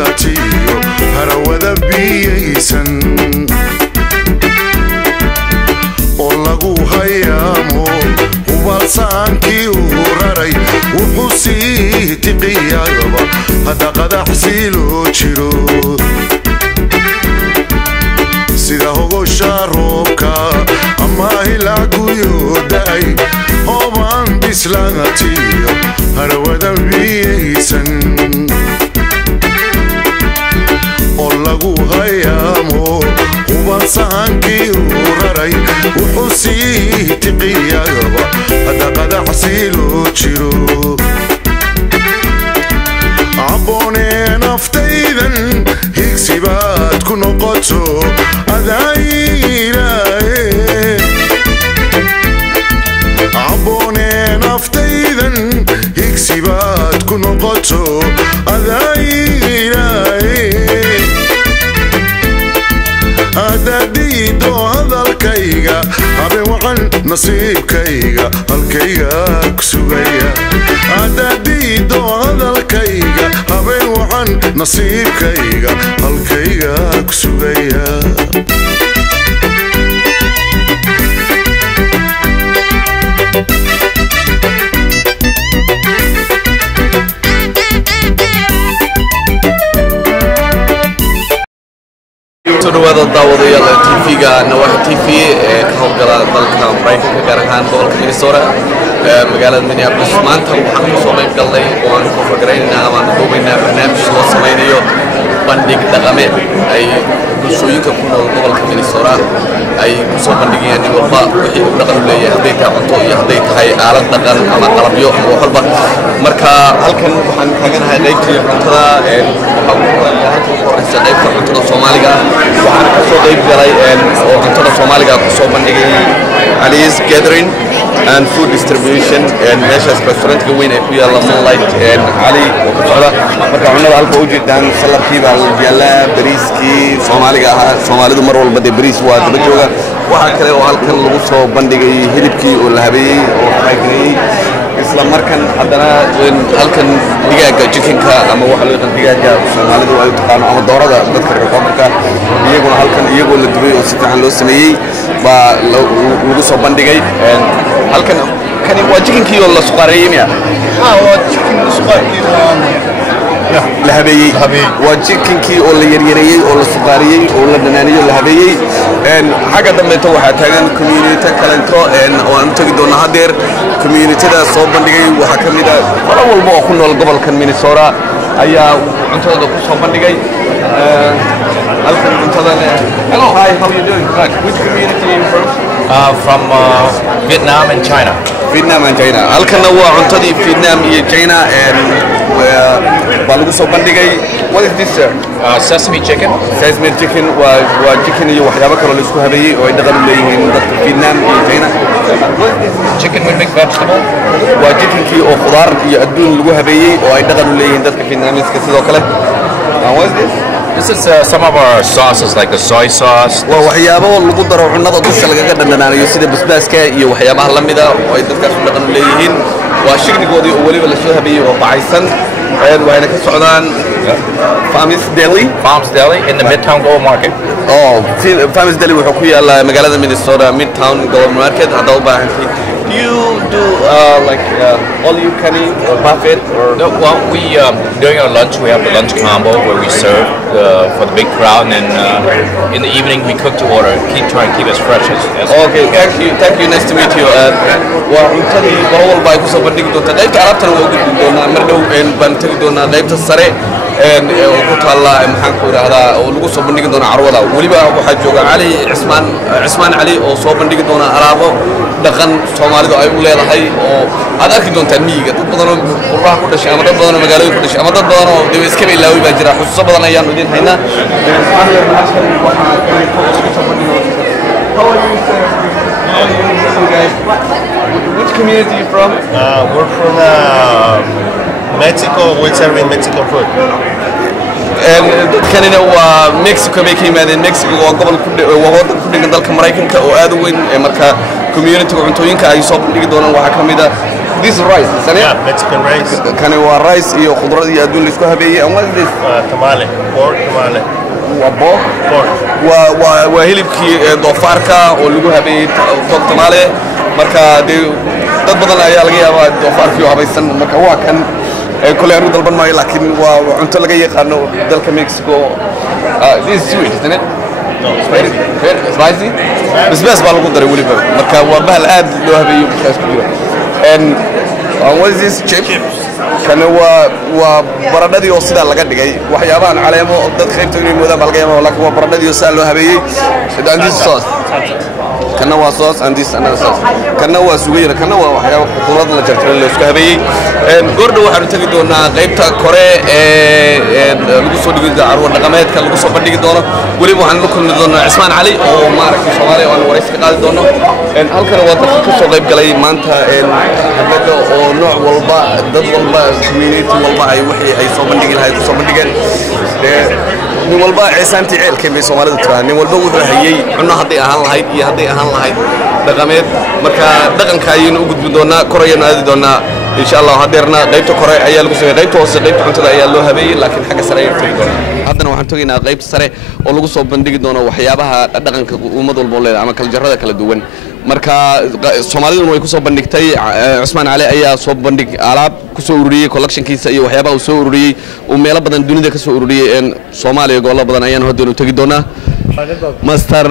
bislatiyo harawada biyaysan oo lagu hayaamo hubalsaankii uu raray wuxuu sii tiqiyaba hadda qadaxsii loo jiro sida hogosha roobka ama hilaaguyo da'ay hoobaan bislatiyo harawada biyaysan oo lagu hayaamo hubalsaankii uu raray wuxuu sii tiqiyaba hadda qadaxsii loo jiro caboonee naftaydan higsi baad ku noqoto adaayilaaye caboonee naftaydan higsi baad ku noqoto adaayilaaye adadiido hadalkayga habeen waxan nasiibkayga halkayga ku sugaya adadiido hadalkayga habeen waxan nasiibkayga halkayga ku sugaya تنوذ الضوء يلا تيفيجا نواح تيفي كهوجلا ضلك برايك كجرهان ضلك مينيسوتا مقالة مينيابوليس مانتا وحنا صومي بقلي وأنا فكرين أنا دوبنا برنامج لصمينيو بندق دقمة أي بسويك كنا ضلك مينيسوتا أي بسوا بندقية يعني والله وحي دقل لي هديت عنتو يهديت هاي آلة دقل أما قلبيو وحلبة مركا هل كان حاجة هاي ليكتي عنتها قيبta cuntada Soomaaliga waxaan ka soo qayb galay oo cuntada Soomaaliga ku soo bandhigay Ali's Gathering and Food Distribution meeshaas restaurant-ka weyn ee ku yaala Moonlight Ali oo ka socda marka cunada halka u jeedaan saladkii baa yaala bariiskii Soomaaliga ahaa Soomaalidu mar walba de bariis waa daba jooga waxa kale oo halkan lagu soo bandhigay hilibkii oo la habeeyay oo qaybiyay isla markan haddana halkan digaaga chickenka ama waxa loo yaqaan digaaga Soomaalidu ay taqaan ama doorada dadka reer koonfurka iyaguna halkan iyagoo la dubay oo si fiican loo sameeyay baa lagu soo bandhigay halkan kani waa chickenkii oo la suqareeyay waa chicken suqareeyay la habeeyay waa chickenkii oo la yaryareeyay oo la suqareeyay oo la dhanaaniyay la habeeyay xagga dambe waxa taagan community kalanto oo aan tagi doona hadeer community-da soo bandhigay waxa kamid ah qolo walba oo ku nool gobolkan Minnesota ayaa cuntada ku soo bandhigay halkan cuntada hello hi how are you doing which community are you from Vietnam and China halkan waa cuntadii Vietnam iyo China baa lagu soo bandhigay what is this sir sesame chicken waa chicken iyo waxyaabo kale la isku habeeyay oo ay dhaqan u leeyihiin dadka Vietnam iyo China chicken with mixed vegetable waa chickenkii oo khudaar iyo adduun lagu habeeyay oo ay dhaqan u leeyihiin dadka Vietnamese sidoo kale what is this This is some of our sauces like the soy sauce. Waa waxyaabo lagu daro cunada dusha lagaga dhanaanayo sida basbaaska iyo waxyaabaha la mid ah oo ay dadkaas u dhaqan u leeyihiin waa shignigoodii oo waliba la soo habeeyay oo bacaysan waxayna ka socdaan Farmers Deli in the Midtown Gold Market. Farmers Deli wuxuu ku yaalaa magaalada Minnesota Midtown Gold Market hadda u baahantii Do you do like all you can eat or buffet or? No, well, we during our lunch we have the lunch combo where we serve for the big crowd, and then in the evening we cook to order. Try and keep as fresh as. Okay, thank you. Nice to meet you. وعندي بقول بايكو سبندق دوتا دايت عرفتنا وجود دونا مردو إن بنتقي دونا دايت السريع وقلت الله محنكور هذا ولقوا سبندق دونا عروضة وليبا واحد جوجا علي عثمان علي وصبندق دونا عرابو دخن سومالي أي ولا هاي هذا أكيد دون تنمية تبغون قرّا كل شيء أما تبغون مجالي كل شيء أما تبغون دويس كبير لاوي بجرا خصوصا بدنا يان ودين هنا Which community are you from? We're from Mexico. We're serving Mexican food. كان هو مكسيكو بيكي مادين مكسيكو وقبل كل دالك أمريكان كأوادوين مركا community وعنتوين كأي صوب اللي دونا وحكم إذا This is rice, isn't it? Yeah, Mexican rice. Can you rice iyo khudrad iyo adduun la isku habeeyay? And what is this? Tamale, pork tamale. Pork. waa hilibkii doofaarka oo lagu habeeyay pork tamale. Marka dad badan ayaa laga yaabaa doofaarkii oo habaysan. Marka waa kan kule aanu dalban maayo laakiin waa cunto laga yaqaano dalka Mexico. This is sweet, isn't it? No, very spicy. Basbaas baa lagu daray waliba. Marka waa bahal aad loo habeeyay basbaas ku jira. And what is this chips? Kana waa baradhadii oo sida laga dhigay waxyaabahan caleemo dad qaybta inay moodaan baa laga yaabaa laakiin waa baradhadii oo sida loo habeeyay. And this sauce. Kana waa sauce and this another sauce. Kana waa suugayna kana waa waxyaabo khudrad la jarjaray la isku habeeyay. Goordhow waxaanu tagi doonaa qaybta kore ee lagu soo dhigi doono carwo dhaqameedka lagu soo bandhigi doono. Waliba waxaan la kulmi doonaa Cismaan Cali oo maaragtay Soomaali oo aan waraysi ka qaadi doono. Halkan waa dadka ka soo qayb galay maanta xafladda oo nooc walba dad walba community walba ay wixii ay soo bandhigi lahayd soo bandhigeen. nin walba ciisaantii ceelkeen bay Soomaalidu tiraan nin walba wuxuu hayay cunno haday ahaan lahayd iyo haday ahaan lahayd dhaqameed marka dhaqanka ayaynu u gudbin doonaa korayna aadi doonaa insha Allah hadeerna qaybta kore ayaa lagu sameeyay qaybta hoose qaybta cuntada ayaa loo habeeyay laakiin xagga sare ayay tagi doonaa haddana waxaan togaynaa qaybta sare oo lagu soo bandhigi doono waxyaabaha dhaqanka ummad walba leedahay ama kala jarrada kala duwan marka Soomaalidu way ku soo bandhigtay Cismaan Cali ayaa soo bandhig alaab ku soo ururiyay collectionkiisa iyo waxyaabaha uu soo ururiyay oo meelo badan dunida ka soo ururiyay Soomaaliya gobollo badan ayaan haddana tagi doonaa Master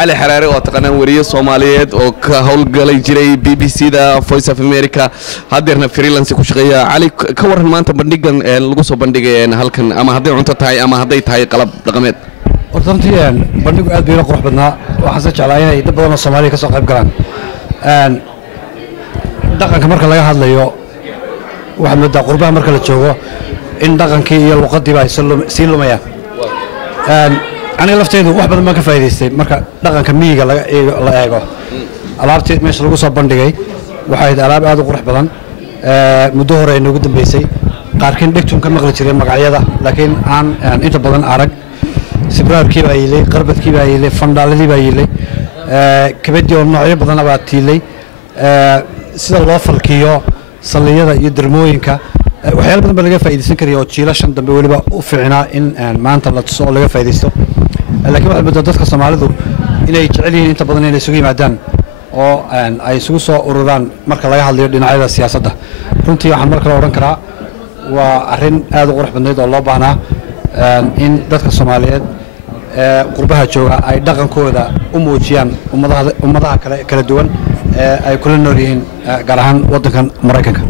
Ali Harare oo taqaanaan wariye Soomaaliyeed oo ka howlgalay jiray BBC-da Voice of America hadeerna freelance ku shaqeeya Ali ka waran maanta bandhigan lagu soo bandhigay halkan ama haday cunto tahay ama haday tahay qalab dhaqameed hortantiyan bandhigu aad bay qurux badnaa waxaan jeclahay inay dad badan oo Soomaali ka soo qayb galaan dhaqanka marka laga hadlayo waxa muddo qurbaha marka la joogo in dhaqankii iyo luqadii ay sii lumayaan aniga lafteedu wax badan ma ka faa'iideystay marka dhaqanka miyiga la eego alaabtii meesha lagu soo bandhigay waxay alaab aad u qurux badan muddo hore inoogu dambeysay qaarkiin dhigtun ka maqli jiray magacyada laakiin aan inta badan arag sibraarkii baa yilay qarbadkii baa yilay fandaaladii baa yilay kabadii oo noocyo badan baa tiilay sida loo falkiyo saliyada iyo darmooyinka waxyaalo badan baa laga faa'iideysan karay oo jiilashan dambe waliba u fiicnaa in maanta la tuso oo laga faa'iideysto laakiin waxa muddo dadka Soomaalidu inay jecel yihiin inta badan inay isugu yimaadaan oo ay isugu soo ururaan marka laga hadlayo dhinacyada siyaasadda runtii waxaan marka la oran karaa waa arrin aad u qurux badneed oo loo baahnaa in dadka Soomaaliyeed qurbaha jooga ay dhaqankooda u muujiyaan ummadaha kala duwan ay kula nool yihiin gaar ahaan wadankan Mareykanka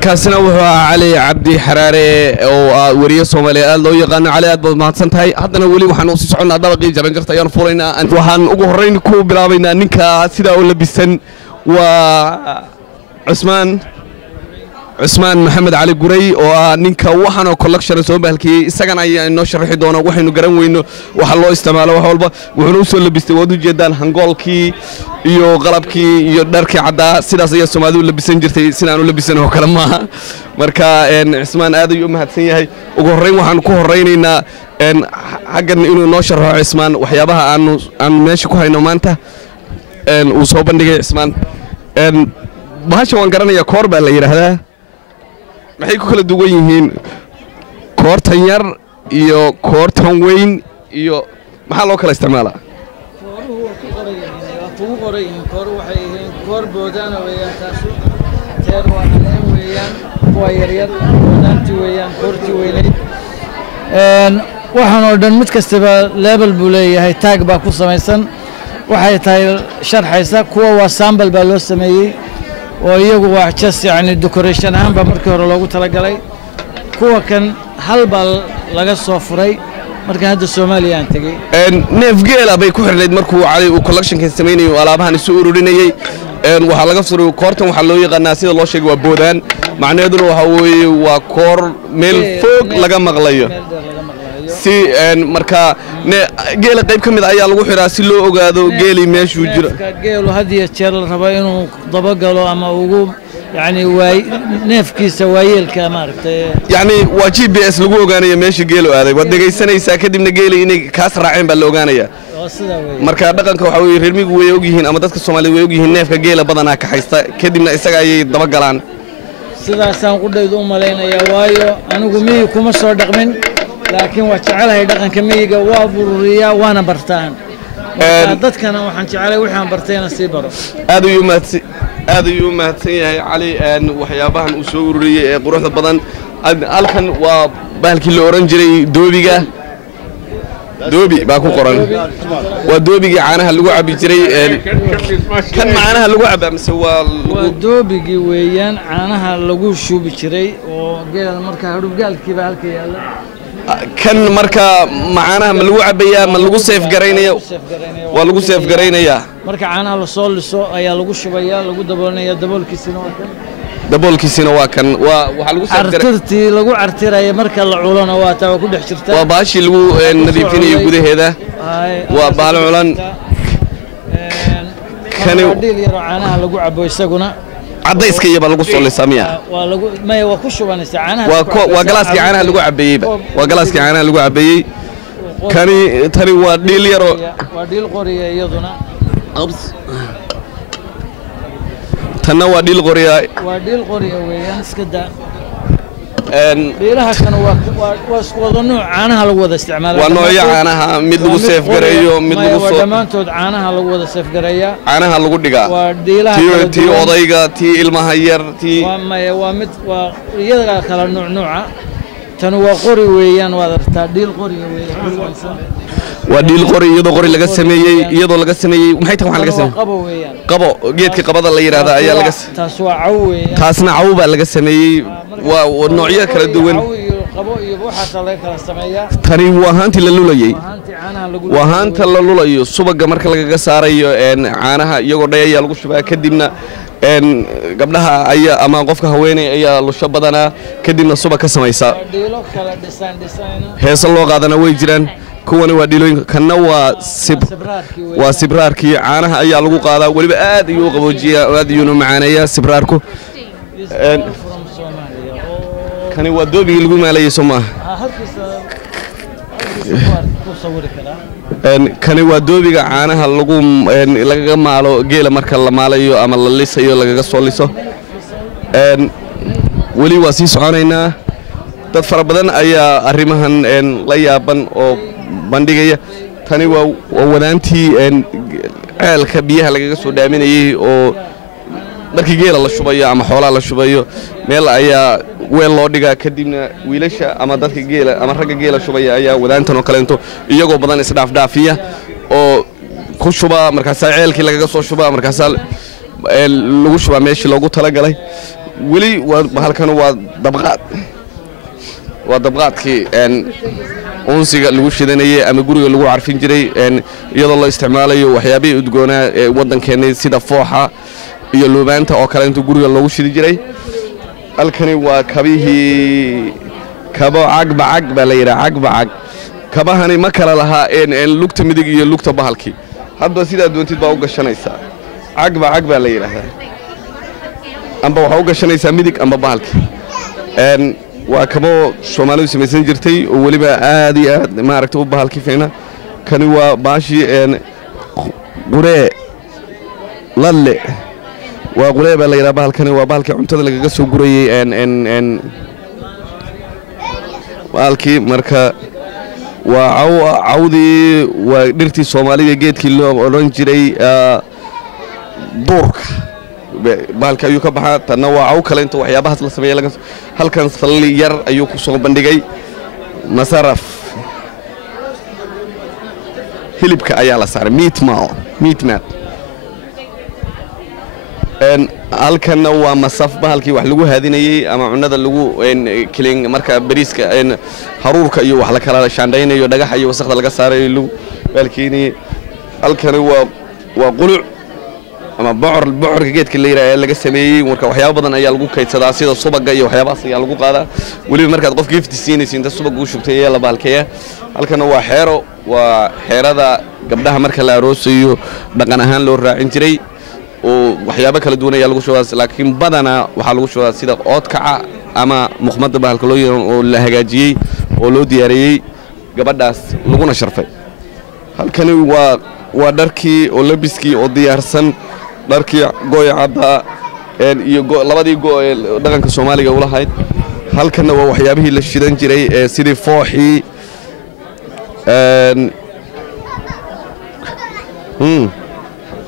kaasina wuxuu Ali Cabdi Harare oo wariye Soomaaliyeed aad loo yaqaan Ali aad baad mahadsan tahay haddana wali waxaan u sii soconaa dabaqii jaran jarta ayaan fuulaynaa waxaan ugu horeyn ku bilaabaynaa ninka sida uu labisan waa Cismaan Maxamed Cali Guray oo ninka waxaan oo collection soo bahalkii isagana ay noo sharaxi doona waxaynu garan weyno waxa loo isticmaalo wax walba wuxuu soo labistay wad u jeedaan hangoolkii iyo qalabkii iyo dharkii cadda sidaas ayaa Soomaalidu labisan jirtay sidaan u labisan oo kale maaha marka Cismaan aad ayuu mahadsan yahay ugu horeyn waxaan ku horeynaynaa xaggan inuu noo sharaxo Cismaan waxyaabaha aan meesha ku hayno maanta uu soo bandhigay Cismaan bahasha waan garanayaa koor baa la yiraahdaa maxay ku kala duwan yihiin koortan yar iyo koortan weyn iyo maxaa loo kala isticmaalaa kooruhu waa ku qoran kooru waxay yihiin koor boodana weeyaan taasi teer waa caleen weeyaan kuwa yaryar boodaanti weeyaan koorti weyneyd waxaan oo dhan mid kastaba level buu leeyahay taag baa ku samaysan waxay tahay sharxaysa kuwa waa sample baa loo sameeyey oo iyagu waa just yani decoration ahaan baa markii hore loogu talagalay kuwa kan hal baa laga soo furay marka hadda Soomaaliya aan tagay neef geela bay ku xirneed markuu Cali uu collectionka sameeyay alaabahan isu ururinayay waxa laga furay koortan waxa loo yaqaanaa sida loo sheegay waa boodaan macnaheedu waxa weeye waa koor meel fog laga maqlayo si marka geela qayb kamid ayaa lagu xiraa si loo ogaado geeli meeshuu jiro geelu hadiya jeer la rabo inuu daba galo ama ugu yani neefkiisa waayeelka maartay yani waa GPS lagu ogaanayo meesha geelu aaday wad dhageysanaysaa kadibna geeli inay kaas raaceen baa la ogaanayaa marka dhaqanka waxa weeye reer miyigu way og yihiin ama dadka Soomaaliyeed way og yihiin neefka geela badanaa ka haysta kadibna isaga ayay daba galaan sidaasaan ku dhaydo u maleynaya waayo anigu miyi kuma soo dhaqmin laakiin waa jecelahay dhaqanka miyiga waa bururiyaa waana bartaan dadkana waxaan jecelahay wixii aan bartayna sii baro aad ayuu mahadsan yahay cali waxyaabahan uu soo ururiyay ee quruxda badan halkan waa bahalkii la oran jiray doobiga doobi baa ku qoran waa doobigii caanaha lagu cabi jiray kan caanaha lagu cabaa mise waa doobigii weeyaan caanaha lagu shubi jiray oo geel marka hadhubgaalkiiba halka yaala kan marka macaanaha ma lagu cabayaa ma lagu seef garaynaya waa lagu seef garaynayaa marka caanaha la soo liso ayaa lagu shubayaa lagu daboolnaya daboolkiisina waa kan waxa lagu seef artirtii lagu artiraya marka la culana waa taa ku dhex jirta waa baashi lagu nadiifinayo gudaheeda waa baal culan kan dhil yar caanaha lagu cabo isaguna cadayska iyo lagu soo lisamiya waa lagu may waa ku shubanaysa caanaha waa galaaskii caanaha lagu cabeeyay waa galaaskii caanaha lagu cabeeyay tani waa dhil yaro waa dhil qoriya iyaduna tanna waa dhil qoriya weeyaan iska daa dhilaha kan waa isku wada nooc caanaha lagu wada isticmaalo waa nooc caanaha mid lagu seef gareeyo mid lagu soo dhamaantood caanaha lagu wada seef gareeyaa caanaha lagu dhigaa waa dhilaha tii odayga tii ilmaha yar tii waa mid waa iyaga kala nooca tan waa qori weeyaan waad aragtaa dhil qoriga weeyaan waa dhil qori iyadoo qori laga sameeyay maxay tahay waxa laga sameeyay qabo weeyaan qabo geedka qabada la yiraahdo ayaa laga taas waa caw weeyaan taasna caw baa laga sameeyay waa noocyo kala duwan qabo iyo waxa laga kala sameeyaa tani waa haanti la lulayay waa haanta la lulayo subaga marka laga saarayo caanaha iyagoo dhayaya lagu shubaa kadibna gabdhaha ayaa ama qofka haweeney ayaa lusho badanaa kadibna subag ka samaysa dhilo kala design heesa loo qaadana way jiraan kuwani waa dhilooyinka kanna waa sibraarkii caanaha ayaa lagu qaadaa weliba aad ayuu qaboojiyaa aad ayuuna macaaneeyaa sibraarku kani waa doobigii lagu maalayay soo maaha kani waa doobiga caanaha lagaga maalo geela marka la maalayo ama la lisayo lagaga soo liso weli waa sii soconaynaa dad fara badan ayaa arrimahan la yaaban oo bandhigaya tani waa wadaantii ceelka biyaha lagaga soo dhaaminayay oo markii geela la shubayo ama xoolaha la shubayo meel ayaa weel loo dhigaa kadibna wiilasha ama dadka geela ama ragga geela shubaya ayaa wadaantan oo kaleento iyagoo badan isdhaafdhaafiya oo ku shuba markaasaa ceelkii lagaga soo shuba markaasaa lagu shubaa meeshii loogu talagalay weli halkan waa dabqaadkii unsiga lagu shidanayay ama guriga lagu carfin jiray iyadoo la isticmaalayo waxyaabihii udgoonaa ee waddankeena sida fooxa iyo luubaanta oo kale intuu guriga loogu shidi jiray halkani waa kabihii kabo cagbacag baa la yidhaha cagbacag kabahani ma kala lahaa lugta midig iyo lugta bahalkii hadba sidaa doontid baa u gashanaysaa cagbacag baa la yidhaahdaa amba waxaa u gashanaysaa midig amba bahalkii waa kabo Soomaalidu samaysan jirtay oo waliba aad iyo aad maaragtay u bahalkii fiina kani waa baashi quree lalle waa quree baa la yiraahdaa bahalkani waa bahalkii cuntada lagaga soo gurayay bahalkii marka waa cawdii waa dhirtii Soomaaliga geedkii loo oran jiray duurka bahalka ayuu ka baxaa tanna waa caw kale inta waxyaabahaas la sameeyay halkan salli yar ayuu ku soo bandhigay masaraf hilibka ayaa la saaray meat halkanna waa masaf bahalkii wax lagu haadinayay ama cunada lagu kilin marka bariiska haruurka iyo wax la kala shaandhaynayo dhagax iyo wasaqda laga saarayo balkiini halkani waa quluc ama bocorka geedka la yiraahdo laga sameeyay marka waxyaabo badan ayaa lagu kaydsadaa sida subaga iyo waxyaabahaas ayaa lagu qaadaa waliba markaad qof gift siinayso inta subaga uu shubtay ayaa la baalkeeya halkana waa xeerada gabdhaha marka la aroosayo dhaqan ahaan loo raacin jiray oo waxyaabo kala duwan ayaa lagu shubaa laakiin badana waxa lagu shubaa sida oodkaca ama muqmadda bahalka loo yiraahdo oo la hagaajiyay oo loo diyaariyay gabadhaas laguna sharfay halkani waa dharkii oo labiskii oo diyaarsan dharkii gooy cadda iyo labadii gooy dhaqanka Soomaaliga u lahayd halkana waa waxyaabihii la shidan jiray sidii fooxii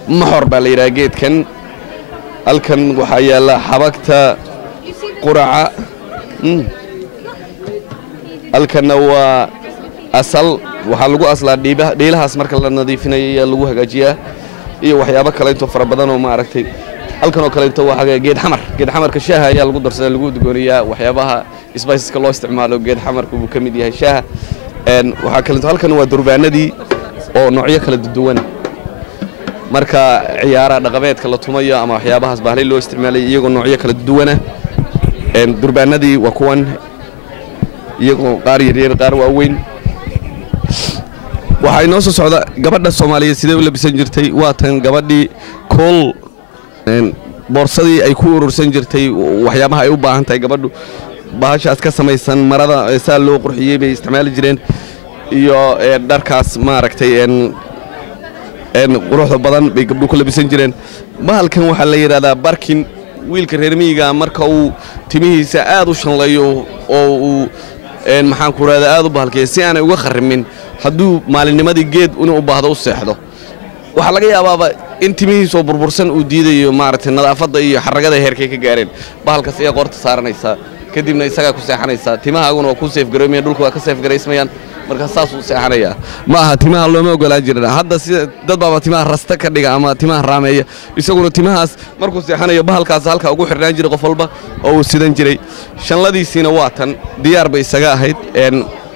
محور باليرا جيت كان الكن وحيالا حبكتا قرعة الكن هو أصل وحلقو أصلا ديلها اسمرك لنا نظيفين يلقوها جاجية إيه وحيابك كلا ينتو فربضان وما عرفتي الكن وكلا ينتو حاجة جيد حمر كشاها يلقو درس يلقو دقوريا وحيابها إسبايس كلا استعماله جيد حمر كوكميديا الشاها وحكلت الكن هو دربان دي أو نوعية كلا الدوان marka ciyaaraha dhaqameedka la tumayo ama waxyaabahaas baahlay loo isticmaalay iyagoo noocyo kala duwan durbaanadii waa kuwan iyagoo qaar yaryar qaar waaweyn waxa inoo soo socda gabadha Soomaaliyeed sidee u labisan jirtay waa tan gabadhii kool boorsadii ay ku urursan jirtay waxyaabaha ay u baahan tahay gabadhu baashaas ka samaysan marada saa loo qurxiyay bay isticmaali jireen iyo dharkaas ma aragtay quruxda badan bay gabdhuhu ku labisan jireen bahalkan waxa la yiraahdaa barkin wiilka reer miyiga marka uu timihiisa aad u shanleeyo oo uu maxaan ku raada aad u bahalkay si aan uga kharimin haduu maalinimadii geed inuu u baahdo u seexdo waxa laga yaabaa in timihiisa oo burbursan uu diidayo maaragtay nadaafadda iyo xaragada heerkay ka gaareen bahalkaas ay qorta saaranaysa kadibna isaga ku seexanaysa timahaaguna waa ku safe gareeyeen dhulka waa ka safe gareysmayaan marka saas uu seexanaya ma aha timaha looma ogolaan jirin hadda si dad baba timaha rasta ka dhiga ama timaha raameeya isaguna timahaas markuu seexanayo bahalkaas halka ugu xirnaan jiray qof walba oo uu sidan jiray shanladiisina waa tan diyaar bay isaga ahayd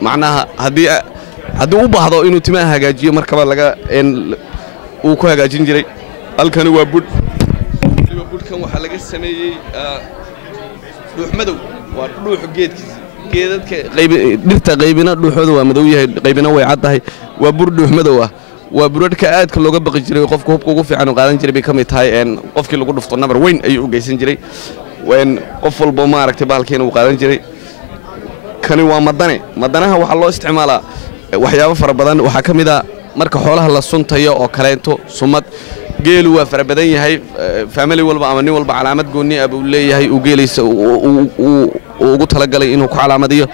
macnaha hadii u baahdo inuu timaha hagaajiyo markaba laga uu ku hagaajin jiray halkani waa budkan waxa laga sameeyay dhuux madow waa dhuux geedkiisa geedadka dhirta qaybina dhuuxooda waa madow yahay qaybina way caddahay waa bur dhuux madow ah waa buradka aadka looga baqi jiray qofka hubka ugu fiican oo qaadan jiray bay kamid tahay qofkii lagu dhufto nabar weyn ayuu u geysan jiray qof walba ma aragtay bahalkeena uu qaadan jiray kani waa madanaha waxa loo isticmaalaa waxyaabo fara badan waxa kamid ah marka xoolaha la suntayo oo kaleento sumad geelu waa fara badan yahay family walba ama nin walba calaamad gooni ah uu leeyahay uu geelaysa ugu talagalay inuu ku calaamadiyo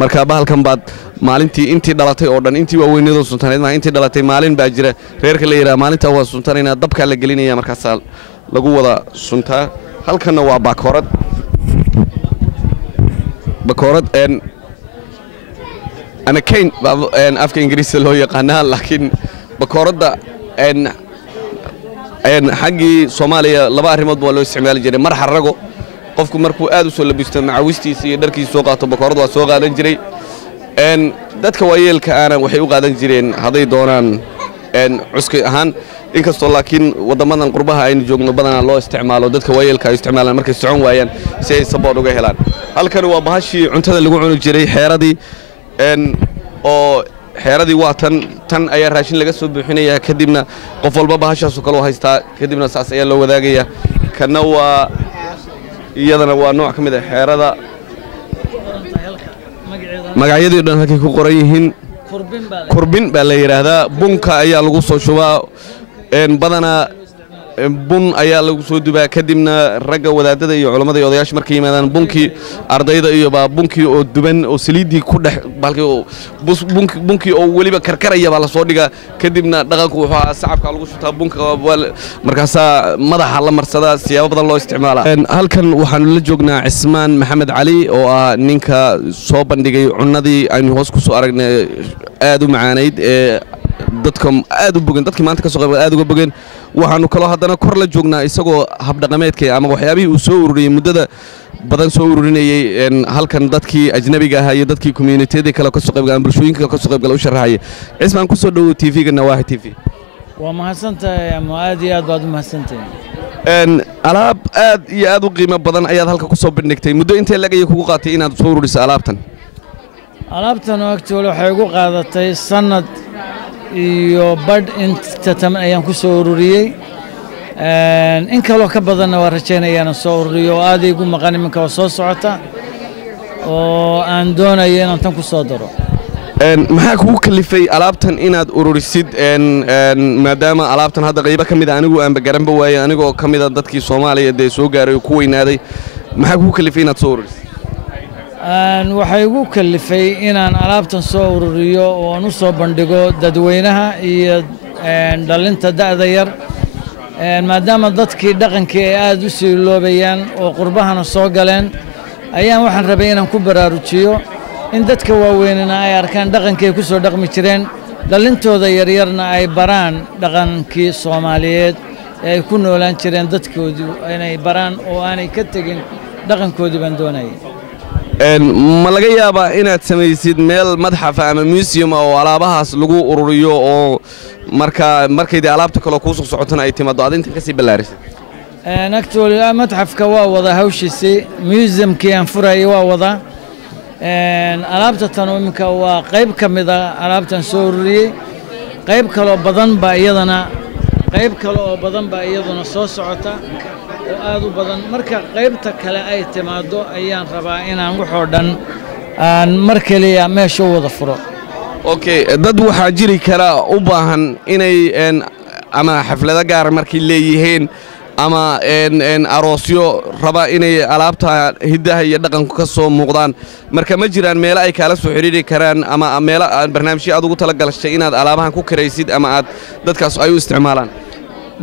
marka bahalkan baad maalintii intii dhalatay oo dhan intii waaweynado suntaneed ma intii dhalatay maalin baa jira reerka la yiraahdo maalinta waa suntanayna dabka la gelinaya markaas lagu wada suntaa halkana waa bakoorad أنا كين أفكار إنجليزي اللي هو يقنها لكن بكورة حقي صوماليا لبعض رمض بولو استعمال جري مرح الرجو قفكم مركو آدوس ولا بيستمع ويستي سيدركي سوقة بكورة وسوقة دنجري دتك ويل كأنا وحيو قادن جرين هذي دوران عسكري أهان إنك استول لكن وضمنا قربها أين جوجنا بدنا الله استعماله دتك ويل كاستعمال المركز السعون ويان سي صبار وجهلان هل كانوا بهالشيء عن هذا اللي قاعد جري حيردي oo xeeradii waa tan ayaa raashin laga soo buuxinaya kadibna qof walba bahashaas oo kale oo haysta kadibna saas ayaa loo wadaagaya kana waa iyadana waa nooc kamid ah xeerada magacyadii dhan halkay ku qoran yihiin kurbin baa la yiraahdaa bunka ayaa lagu soo shubaa badana bun ayaa lagu soo dubaa kadibna ragga wadaadada iyo culimada iyo odayaasha markay yimaadaan bunkii ardayda iyo baa bunkii oo duban oo saliidii ku dhex balkii oo bunkii oo waliba karkaraya baa la soo dhigaa kadibna dhaqanku wuxuu ahaa sacabka lagu shubtaa bunka markaas madaxa la marsada siyaabo badan loo isticmaalaa halkan waxaan la joognaa Cismaan Maxamed Cali oo ah ninka soo bandhigay cunadii aynu hoos ku soo aragnay aad u macaaneyd dadka aad u bogan dadkii maanta ka soo qayb aad uga bogan waxaanu kala hadana kor la joognaa isagoo hab dhaqameedka ama waxyaabihii uu soo ururiyay muddada badan soo ururinayay halkan dadkii ajnabiga ah iyo dadkii community-da kale ka soo qayb galaan bulshooyinka ka soo qayb gala u sharaxay Cismaan ku soo dhaw TV-ga Nawaahi TV waa mahadsantahay ama aad iyo aad baad u mahadsantahay alaab aad iyo aad u qiimo badan ayaad halka ku soo bandhigtay muddo intee lagay kugu qaatay inaad soo ururiso alaabtan waqti waxay ugu qaadatay sanad iyo bad inta taman ayaan ku soo ururiyay in kale ka badanna waa rajaynayaan soo ururiyo aad igu maqan iminka soo socota oo aan doonayo inaan tan ku soo daro maxaa kugu kalifay alaabtan inaad ururisid maadaama alaabtan hadda qaybo ka mid ah anigu aan garanba waayay anigoo ka mid ah dadkii Soomaaliyeed ee soo gaaray oo ku weynaaday maxaa kugu kalifay inaad soo ururisid waxay ugu kalifay inaan alaabtan soo ururiyo oo aan u soo bandhigo dadweynaha iyo dhalinta da'da yar maadaama dadkii dhaqankii ay aad u siiloobayaan oo qurbahana soo galeen ayaan waxaan rabay inaan ku baraarujiyo in dadka waaweynna ay arkaan dhaqankii ay ku soo dhaqmi jireen dhalintooda yaryarna ay baraan dhaqankii Soomaaliyeed ee ay ku noolaan jireen dadkoodii inay baraan oo aanay ka tagin dhaqankoodii baan doonayay ma laga yaabaa inaad samaysid meel madxaf ama museum oo alaabahaas lagu ururiyo oo markay alaabta kale ku soo socotana ay timaado aad inta ka sii ballaarisay actually madxafka waa wada hawshiisii museumkii aan furayay waa wada alaabta tan iminka waa qayb ka mid ah alaabtan soo ururiyey qayb kale oo badan baa iyaduna soo socota oo aad u badan marka qaybta kale ay timaado ayaan rabaa inaan waxoo dhan aan mar kaliya meesha u wada furo okay dad waxaa jiri kara u baahan inay ama xaflado gaar markii leeyihiin ama aroosyo raba inay alaabta hidaha iyo dhaqanka ka soo muuqdaan marka ma jiraan meel ay kala soo xiriiri karaan ama meel barnaamijyo aad ugu tala galashay inaad alaabahan ku karaysid ama aad dadkaas ay u isticmaalaan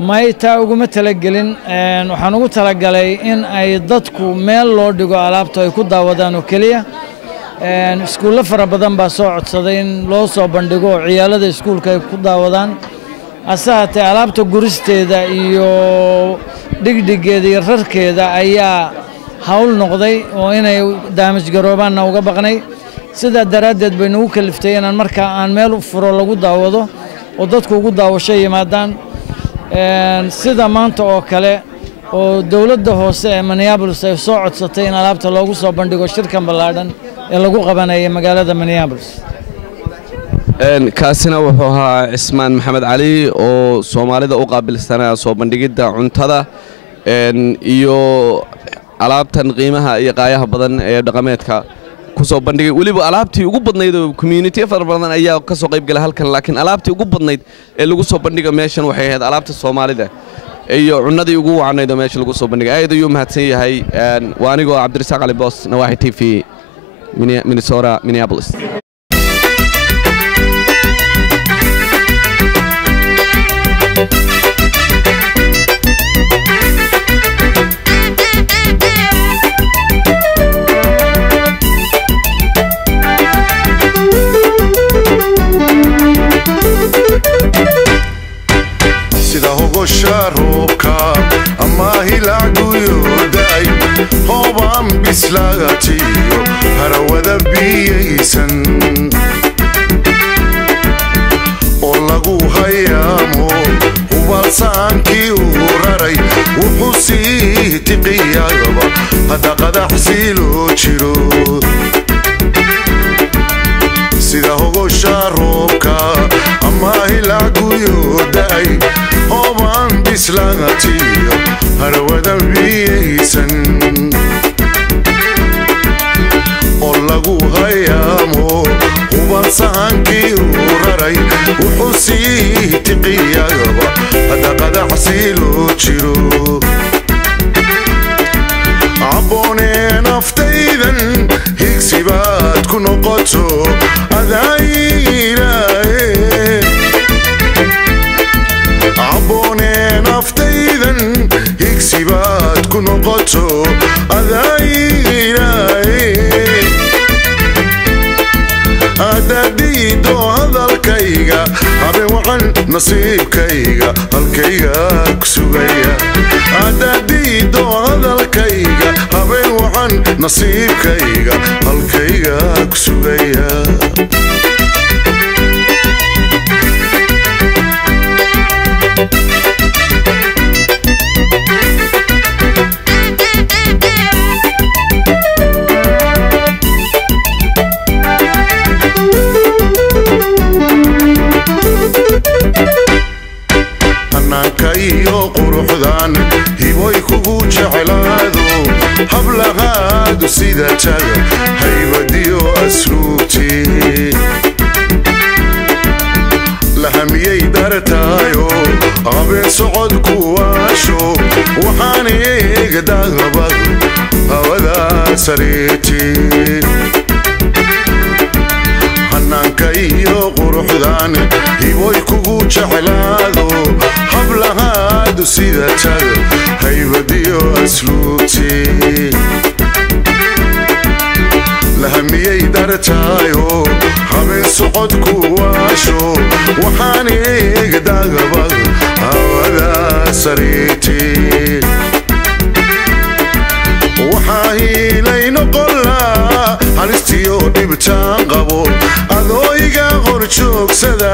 may taa uguma talagelin waxaan ugu talagalay in ay dadku meel loo dhigo alaabta ay ku daawadaan oo kaliya iskuulo fara badan baa soo codsaday in loo soo bandhigo ciyaalada iskuulka ay ku daawadaan asaate alaabta guristeeda iyo dhigdhigeeda iyo rarkeeda ayaa hawl noqday oo inay daamaj garoobaanna uga baqnay sidaa daraaddeed bay nagu kaliftay inaan markaa aan meel u furo lagu daawado oo dadku ugu daawasho yimaadaan sida maanta oo kale oo dawladda hoose ee Minneapolis ay soo codsatay in alaabta loogu soo bandhigo shirkan ballaadhan ee lagu qabanayay magaalada Minneapolis kaasina wuxuu ahaa Cismaan Maxamed Cali oo Soomaalida u qaabilsanaa soo bandhigida cuntada iyo alaabtan qiimaha iyo qaayaha badan ee dhaqameedka ku soo bandhigay waliba alaabtii ugu badnayd oo community far badan ayaa ka soo qayb galay halkan laakiin alaabtii ugu badnayd ee lagu soo bandhigay meeshan waxay ahayd alaabta Soomaalida iyo cunadii ugu wacnayd oo meesha lagu soo bandhigay aad ayuu mahadsan yahay waa anigoo Cabdirasaaq Ali Boos Nawaahi TV Minnesota Minneapolis sida hogosha roobka ama hilaagu yooday hoobaan bislaagatiyo harawada biyaysan oo lagu hayaamo hubalsaankii uu raray wuxuu sii tiqiyagaba hadda qadaxsii loo jiro sida hogosha roobka ama hilaagu yooday hoobaan bislaagatiyo harawada biyaysan oo lagu hayaamo hubalsaankii uu raray wuxuu sii tiqiyagaba hadda qadaxsii loo jiro abboonee naftaydan higsi baad ku noqoto adaayilaaye abboonee naftaydan higsi baad ku noqoto adaayilaaye adadiido hadalkayga habeen waxan nasiibkayga halkayga ku sugaya adadiido hadalkayga habeen waxan nasiibkayga halkayga ku sugaya iyo quruxdan hiboy kugu jeclaado hablahaadu sida taga haybadiyo asluubtii lahamiyey dartaayo habeen socod kuwaasho waxaan iga daagabad hawada sariirti hanaanka iyo quruxdaan hiboy kugu jeclaado hablahaadu sida tag haybadiyo asluubti lahamiyey dartaayo habeen socod kuwaasho waxaan iga daagabad hawada sariirti waxaa hiilay noqolaa halistiyo dhibtaan qabo adoo iga hor joogsada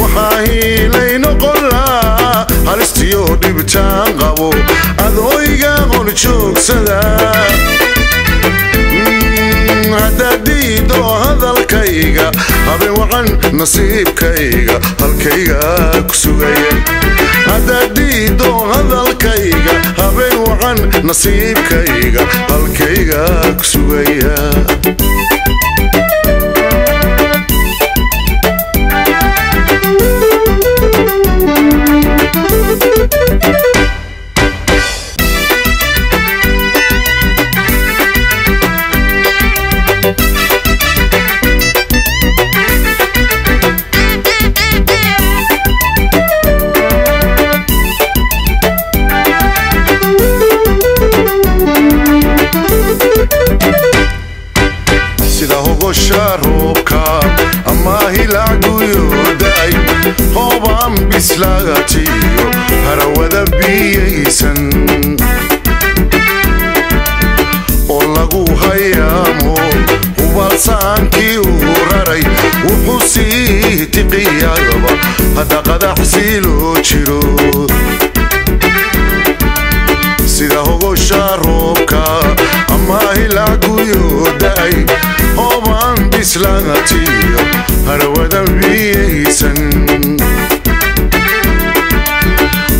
waxaa hiilay noqolaa halistiyo dhibtaan qabo adoo iga hor joogsada haddaad diido hadalkayga habeen wacan nasiibkayga halkayga ku sugaya haddaad diido hadalkayga habeen wacan nasiibkayga halkayga ku sugaya roobka ama hilacguyooday hoobaan bislaagatiyo harawada biyaysan oo lagu hayaamo hubalsaankii uu raray wuxuu sii tiqiyagaba hadda qadaxsii loo jiro sida hogosha roobka ama hilacguyooday hoobaan bislaagatiyo harawada biyaysan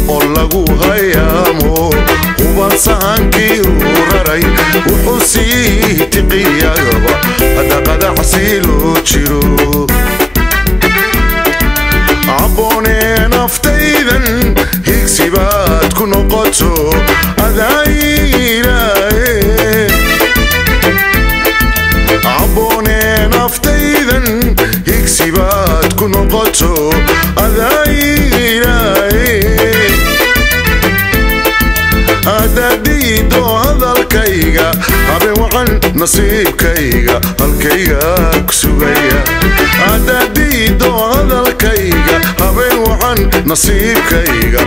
oo lagu hayaamo hubalsaankii uu raray wuxuu sii tiqiyagaba hadda qadaxsii loo jiro cabboonee naftaydan higsi baad ku noqoto adaayilaaye cabboonee naftaydan higsi baad ku noqoto adaayilaaye haddaad diido hadalkayga habeen wacan nasiibkayga halkayga ku sugaya haddaad diido hadalkayga habeen wacan nasiibkayga